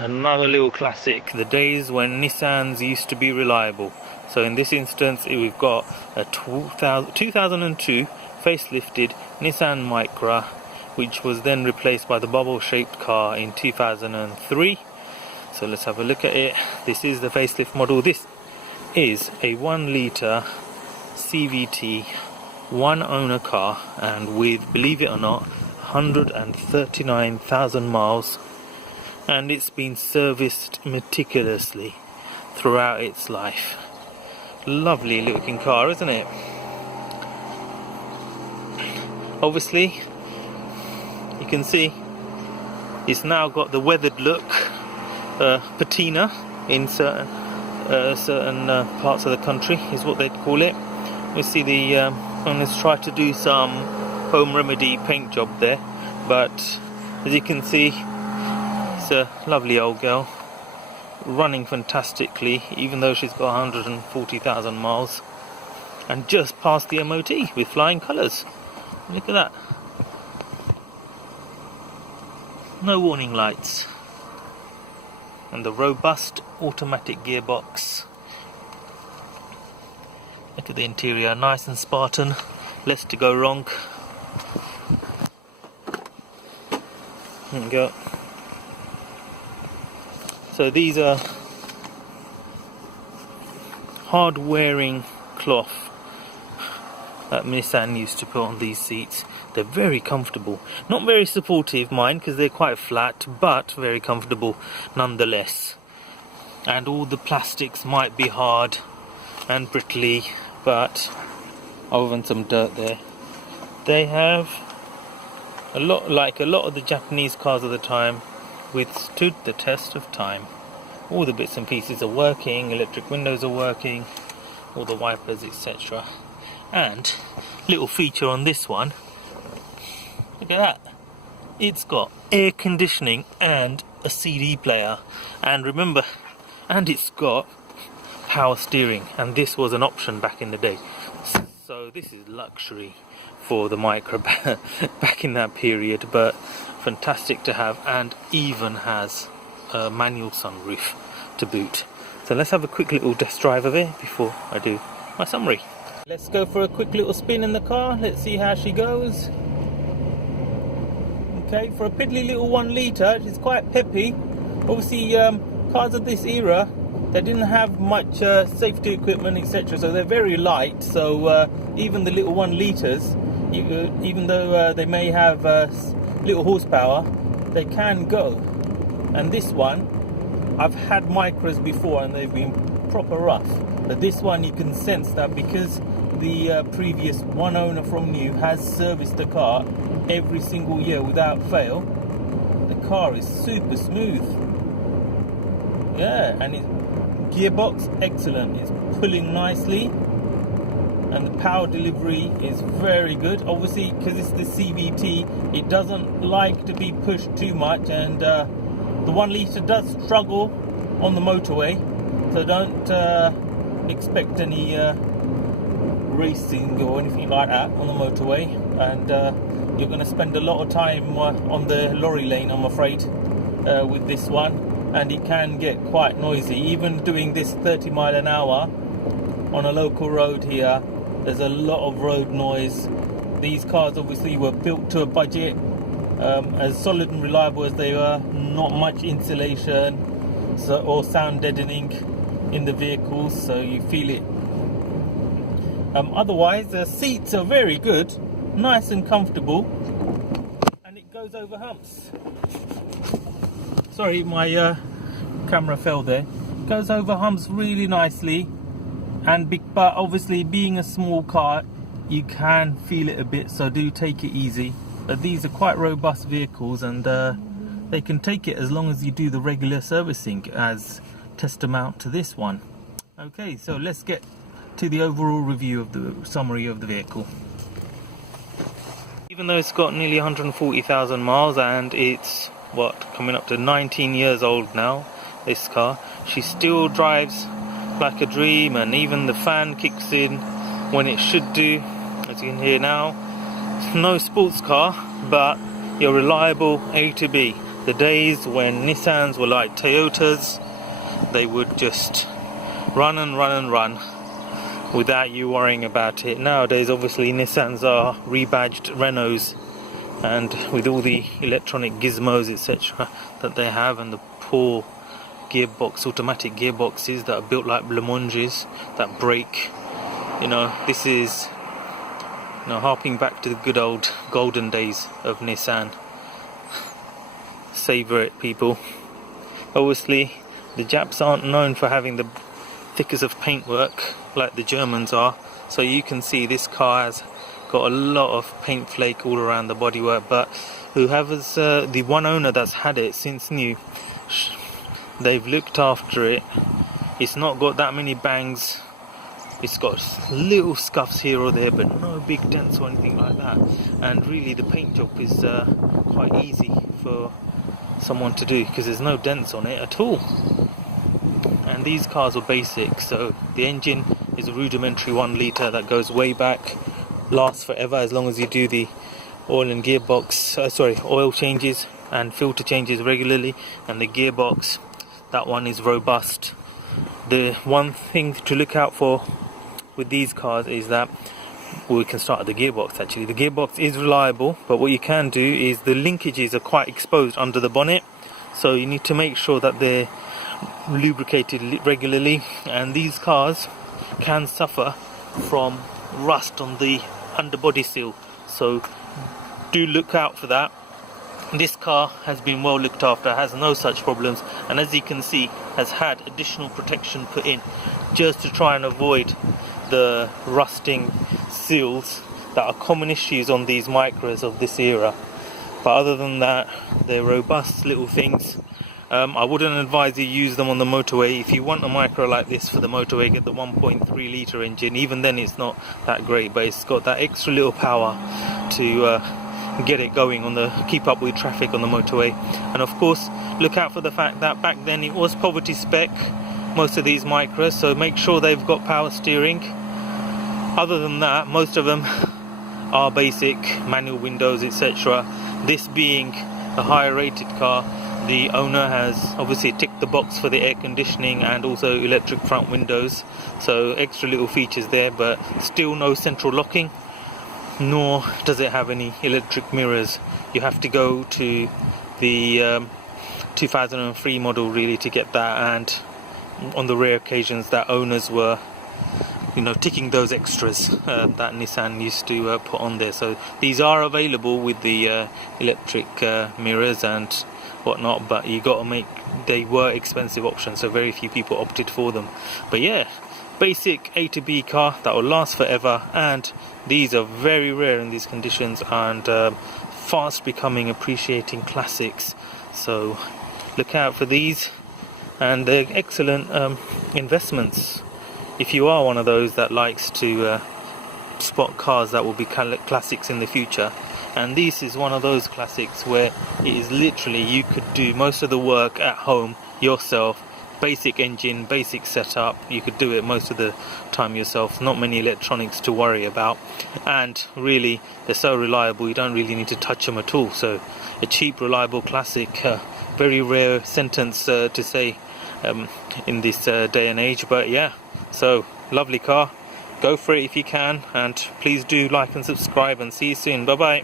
Another little classic, the days when Nissans used to be reliable. So in this instance we've got a 2002 facelifted Nissan Micra, which was then replaced by the bubble shaped car in 2003. So let's have a look at it. This is the facelift model. This is a 1 litre CVT, one owner car, and with, believe it or not, 139,000 miles, and it's been serviced meticulously throughout its life. Lovely looking car, isn't it? Obviously you can see it's now got the weathered look, patina in certain parts of the country is what they'd call it. We see the owners try to do some home remedy paint job there, but as you can see, it's a lovely old girl, running fantastically, even though she's got 140,000 miles, and just passed the MOT with flying colours. Look at that. No warning lights, and the robust automatic gearbox. Look at the interior, nice and Spartan, less to go wrong. There we go. So these are hard wearing cloth that Nissan used to put on these seats. They're very comfortable, not very supportive, mind, because they're quite flat, but very comfortable nonetheless. And all the plastics might be hard and brittly, but other than some dirt there, they have a lot of the Japanese cars of the time withstood the test of time. All the bits and pieces are working, electric windows are working, all the wipers, etc. And little feature on this one, look at that, it's got air conditioning and a CD player, and remember, and it's got power steering, and this was an option back in the day. So this is luxury for the Micra back in that period, but fantastic to have, and even has a manual sunroof to boot. So let's have a quick little test drive of it before I do my summary. Let's go for a quick little spin in the car. Let's see how she goes. Okay, for a piddly little 1 litre, it's quite peppy. Obviously, cars of this era, they didn't have much safety equipment, etc. So they're very light. So even the little 1 litres, even though they may have little horsepower, they can go. And this one, I've had Micras before and they've been proper rough, but this one you can sense that because the previous one owner from new has serviced the car every single year without fail, the car is super smooth. Yeah, and its gearbox excellent, it's pulling nicely, and the power delivery is very good. Obviously, because it's the CVT, it doesn't like to be pushed too much, and the 1 litre does struggle on the motorway, so don't expect any racing or anything like that on the motorway, and you're going to spend a lot of time on the lorry lane, I'm afraid, with this one, and it can get quite noisy. Even doing this 30 mile an hour on a local road here, there's a lot of road noise. These cars obviously were built to a budget, as solid and reliable as they were, not much insulation or sound deadening in the vehicles, so you feel it. Otherwise, the seats are very good, nice and comfortable, and it goes over humps. Sorry, my camera fell there. It goes over humps really nicely, and but obviously being a small car, you can feel it a bit, so do take it easy. But these are quite robust vehicles, and they can take it as long as you do the regular servicing, as testament to this one. Okay, so let's get to the overall review of the summary of the vehicle. Even though it's got nearly 140,000 miles and it's coming up to 19 years old now, this car, she still drives like a dream, and even the fan kicks in when it should do, as you can hear now. No sports car, but your reliable A to B. The days when Nissans were like Toyotas, they would just run and run and run without you worrying about it. Nowadays, obviously, Nissans are rebadged Renaults, and with all the electronic gizmos, etc., that they have, and the poor gearbox, automatic gearboxes that are built like blancmanges that break. This is harping back to the good old golden days of Nissan. Savor it, people. Obviously, the Japs aren't known for having the thickest of paintwork like the Germans are, so you can see this car has got a lot of paint flake all around the bodywork, but whoever's the one owner that's had it since new, they've looked after it. It's not got that many bangs. It's got little scuffs here or there, but no big dents or anything like that. And really, the paint job is quite easy for someone to do because there's no dents on it at all. And these cars are basic, so the engine is a rudimentary 1 litre that goes way back, lasts forever as long as you do the oil and gearbox, oil changes and filter changes regularly. And the gearbox, that one is robust. The one thing to look out for with these cars is that, we can start at the gearbox actually. The gearbox is reliable, but what you can do is the linkages are quite exposed under the bonnet, so you need to make sure that they're lubricated regularly, and these cars can suffer from rust on the underbody seal, so do look out for that. This car has been well looked after, has no such problems, and as you can see, has had additional protection put in just to try and avoid the rusting seals that are common issues on these Micras of this era. But other than that, they're robust little things. I wouldn't advise you use them on the motorway. If you want a Micra like this for the motorway, get the 1.3 litre engine. Even then it's not that great, but it's got that extra little power to get it going keep up with traffic on the motorway. And of course, look out for the fact that back then it was poverty spec, most of these Micras, so make sure they've got power steering. Other than that, most of them are basic manual windows, etc. This being a higher rated car, the owner has obviously ticked the box for the air conditioning and also electric front windows, so extra little features there, but still no central locking, nor does it have any electric mirrors. You have to go to the 2003 model really to get that, and on the rare occasions that owners were ticking those extras that Nissan used to put on there. So these are available with the electric mirrors and whatnot, but you got to they were expensive options, so very few people opted for them. But yeah, basic A to B car that will last forever, and these are very rare in these conditions and fast becoming appreciating classics. So look out for these, and they're excellent investments if you are one of those that likes to spot cars that will be classics in the future. And this is one of those classics where it is literally, you could do most of the work at home yourself. Basic engine, basic setup, you could do it most of the time yourself. Not many electronics to worry about, and really they're so reliable you don't really need to touch them at all. So a cheap, reliable classic, very rare sentence to say in this day and age, but yeah, so lovely car. Go for it if you can, and please do like and subscribe, and see you soon. Bye bye.